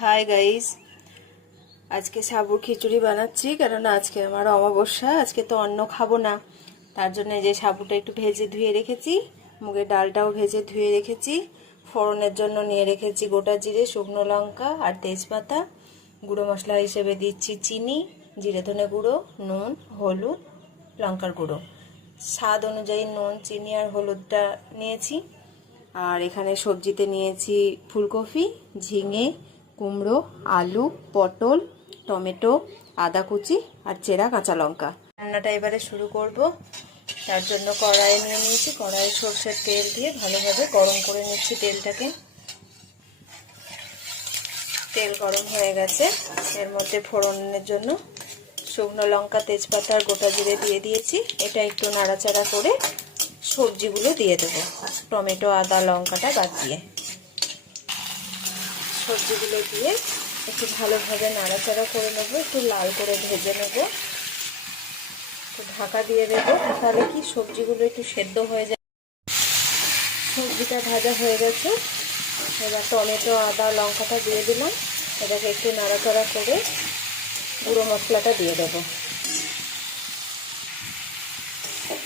Hi guys, আজকে সাবুর খিচুড়ি বানাচ্ছি কারণ আজকে আমার অমাবস্যা। আজকে তো অন্ন খাবো না, তার জন্য যে সাবুটা একটু ভেজে ধুয়ে রেখেছি, মুগের ডালটাও ভেজে ধুয়ে রেখেছি। ফোড়নের জন্য নিয়ে রেখেছি গোটা জিরে, শুকনো লঙ্কা আর তেজপাতা। গুঁড়ো মশলা হিসেবে দিচ্ছি চিনি, জিরে ধনে গুঁড়ো, নুন, হলুদ, লঙ্কার গুঁড়ো। স্বাদ অনুযায়ী নুন, চিনি আর হলুদটা নিয়েছি। আর এখানে সবজিতে নিয়েছি ফুলকপি, ঝিঙে, কুমড়ো, আলু, পটল, টমেটো, আদা কুচি আর চেরা কাঁচা লঙ্কা। রান্নাটা এবারে শুরু করব। তার জন্য কড়াই নিয়ে নিয়েছি। কড়াইয়ে সরষের তেল দিয়ে ভালোভাবে গরম করে নিচ্ছি তেলটাকে। তেল গরম হয়ে গেছে, এর মধ্যে ফোড়নের জন্য শুকনো লঙ্কা, তেজপাতা আর গোটা জিরে দিয়ে দিয়েছি। এটা একটু নাড়াচাড়া করে সবজিগুলো দিয়ে দেবো, টমেটো, আদা, লঙ্কাটা বাদ দিয়ে। সবজিগুলো দিয়ে একটু ভালোভাবে নাড়াচাড়া করে নেবো, একটু লাল করে ভেজে নেবো। একটু ঢাকা দিয়ে দেবো, তাহলে কি সবজিগুলো একটু সেদ্ধ হয়ে যায়। সবজিটা ভাজা হয়ে গেছে, এবার টমেটো, আদা, লঙ্কাটা দিয়ে দিলাম। এটাকে একটু নাড়াচাড়া করে গুঁড়ো মশলাটা দিয়ে দেবো।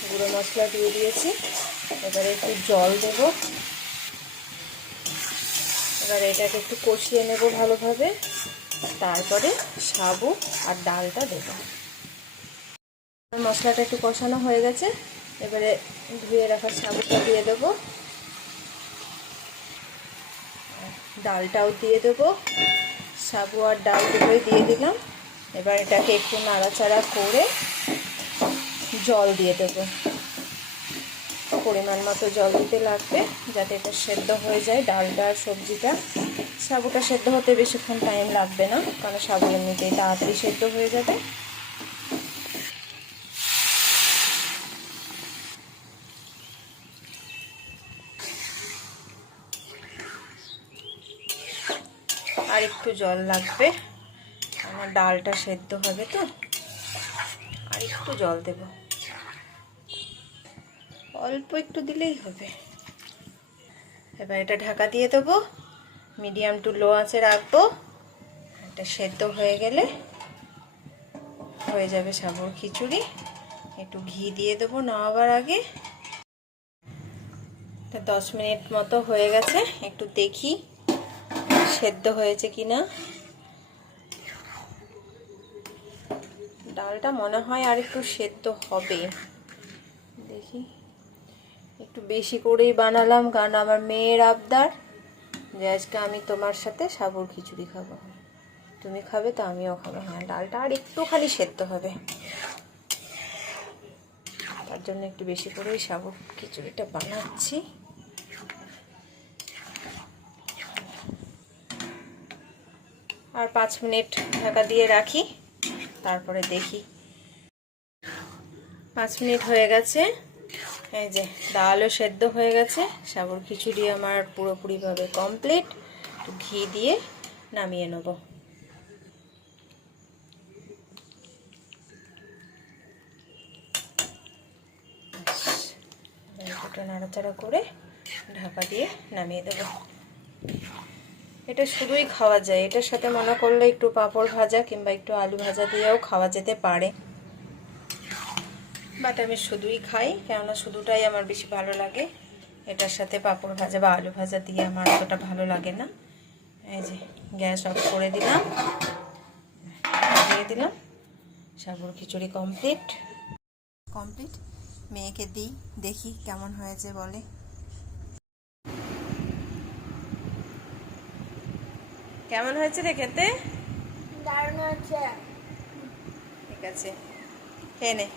গুঁড়ো মশলা দিয়ে দিয়েছি, এবারে একটু জল দেবো। এবার এটাকে একটু কষিয়ে নেব ভালোভাবে, তারপরে সাবু আর ডালটা দেব। মশলাটা একটু কষানো হয়ে গেছে, এবারে ধুয়ে রাখা সাবুটা দিয়ে দেব, ডালটাও দিয়ে দেব। সাবু আর ডাল দুটোই দিয়ে দিলাম। এবার এটাকে একটু নাড়াচাড়া করে জল দিয়ে দেব। পরিমাণ মতো জল দিতে লাগবে, যাতে এটা সেদ্ধ হয়ে যায় ডালটা আর সবজিটা। সাবুটা সেদ্ধ হতে বেশিক্ষণ টাইম লাগবে না, কারণ সাবু এমনিতেই তাড়াতাড়ি সেদ্ধ হয়ে যাবে। আর একটু জল লাগবে, আমার ডালটা সেদ্ধ হবে তো, আর একটু জল দেব। অল্প একটু দিলেই হবে। এবার এটা ঢাকা দিয়ে দেবো, মিডিয়াম টু লো আঁচে রাখবো। এটা সেদ্ধ হয়ে গেলে হয়ে যাবে সাবুর খিচুড়ি। একটু ঘি দিয়ে দেবো নামাবার আগে। 10 মিনিট মতো হয়ে গেছে, একটু দেখি সেদ্ধ হয়েছে কিনা। ডালটা মনে হয় আর একটু সেদ্ধ হবে, দেখি। একটু বেশি করেই বানালাম, কারণ আমার মেয়ের আবদার যে আজকে আমি তোমার সাথে সাবুর খিচুড়ি খাবো, তুমি খাবে তো আমিও খাবো। হ্যাঁ, ডালটা আর একটুখানি সেদ্ধ হবে, তার জন্য একটু বেশি করেই সাবুর খিচুড়িটা বানাচ্ছি। আর 5 মিনিট ঢাকা দিয়ে রাখি, তারপরে দেখি। 5 মিনিট হয়ে গেছে, এই যে ডালও সেদ্ধ হয়ে গেছে। সাবুর খিচুড়ি আমার পুরোপুরিভাবে কমপ্লিট। একটু ঘি দিয়ে নামিয়ে নেব। এটা নাড়াচাড়া করে ঢাকা দিয়ে নামিয়ে দেব। এটা শুধুই খাওয়া যায়, এটার সাথে মনে করলে একটু পাঁপড় ভাজা কিংবা একটু আলু ভাজা দিয়েও খাওয়া যেতে পারে, বাট আমি শুধুই খাই, কেননা শুধুটাই আমার বেশি ভালো লাগে। এটার সাথে পাঁপড় ভাজা বা আলু ভাজা দিয়ে আমার অতটা ভালো লাগে না। এই যে গ্যাস অফ করে দিলাম, দিয়ে দিলাম। সাবুর খিচুড়ি কমপ্লিট। মেয়েকে দিই, দেখি কেমন হয়েছে বলে। কেমন হয়েছে রে খেতে? দারুণ হয়েছে। ঠিক আছে, খেয়ে নে।